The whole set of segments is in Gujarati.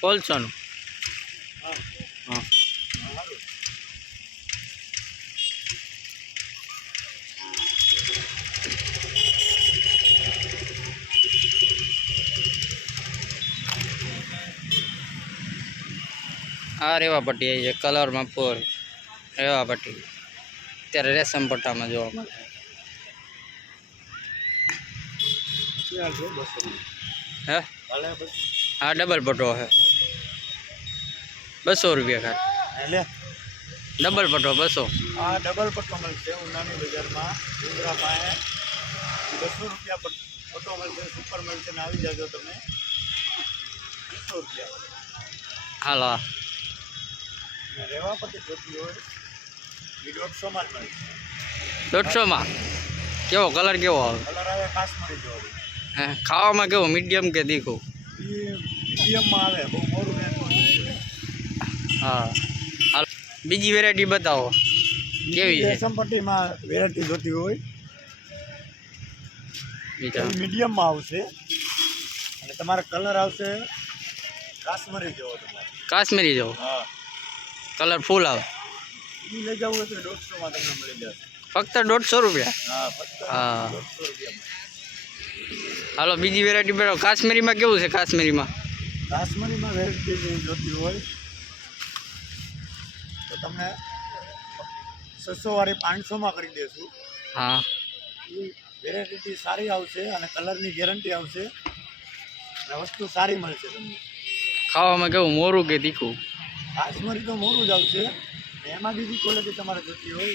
કોલસોનું હા આ રેવા પટ્ટી આવી છે કલરમાં ફોર રેવા પટ્ટી અત્યારે રેશમ પટ્ટામાં જોવા મળે હે હા ડબલ પટ્ટો હે 200 રૂપિયા ખાલી ડબલ પટ્ટો 200 આ ડબલ પટ્ટો મળશે ઉનાની બજારમાં ડુંગરા પાસે 200 રૂપિયા પટ્ટો મળશે સુપર મળશે ને આવી જાજો તમે 200 રૂપિયા હાલો રેવા પટ્ટી જોતી હોય એ 150 માં મળશે 150 માં કેવો કલર કેવો આવે કલર આવે કાશ્મીરી જેવો હે ખાવામાં કેવો મીડિયમ કે તીખું મીડિયમમાં આવે બહુ મોરું હા હાલ બીજી વેરાયટી બતાવો કેવી છે રેશમ પટ્ટીમાં વેરાયટી જોતી હોય બીજા મીડિયમમાં આવશે અને તમારે કલર આવશે કાશ્મીરી જેવો તમારે કાશ્મીરી જેવો હા કલર ફૂલ આવે એ લઈ જવું હોય તો 150 માં તમને મળી જશે ફક્ત 150 રૂપિયા હા ફક્ત હા 150 રૂપિયામાં હાલો બીજી વેરાયટી બતાવો કાશ્મીરીમાં કેવું છે કાશ્મીરીમાં વેરાયટી જોતી હોય તો તમને 600 વાળી 500 માં કરી દેશું હા એ વેરાયટી સારી આવશે અને કલરની ગેરંટી આવશે અને વસ્તુ સારી મળશે તમને ખાવામાં કેવું મોરું કે તીખું કાશ્મીરી તો મોરું જ આવશે અને એમાં બીજી ક્વોલિટી તમારે જોતી હોય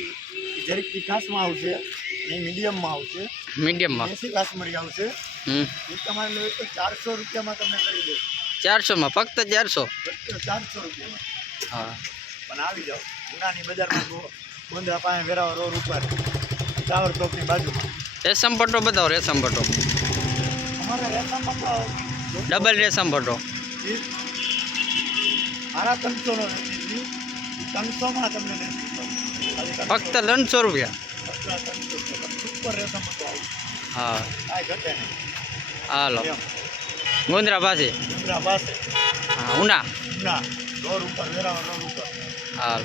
એ જરીક તીખાસમાં આવશે અને મીડિયમમાં આવશે મીડિયમમાં દેશી કાશ્મીરી આવશે એ તમારે લેવું તો 400 રૂપિયામાં તમને કરી દે 400 માં ફક્ત 400 400 રૂપિયામાં હા પણ આવી જાઓ ઉનાની બજારમાં ગોંધરા પાસે વેરાવા રોડ ઉપર ટાવર ચોકની બાજુમાં રેશમ પટ્ટો બતાવો રેશમ પટ્ટો અમારા રેશમમાં તો ડબલ રેશમ પટ્ટો મારા 300નો નથી 300માં તમને નથી ફક્ત 300 રૂપિયા સુપર રેશમ હતો હા કાંઈ ઘટે નહીં હાલો ગોંધરા પાસે ડુંગરા પાસે હા ઉના ના રોડ ઉપર વેરાવા રોડ ઉપર હાલ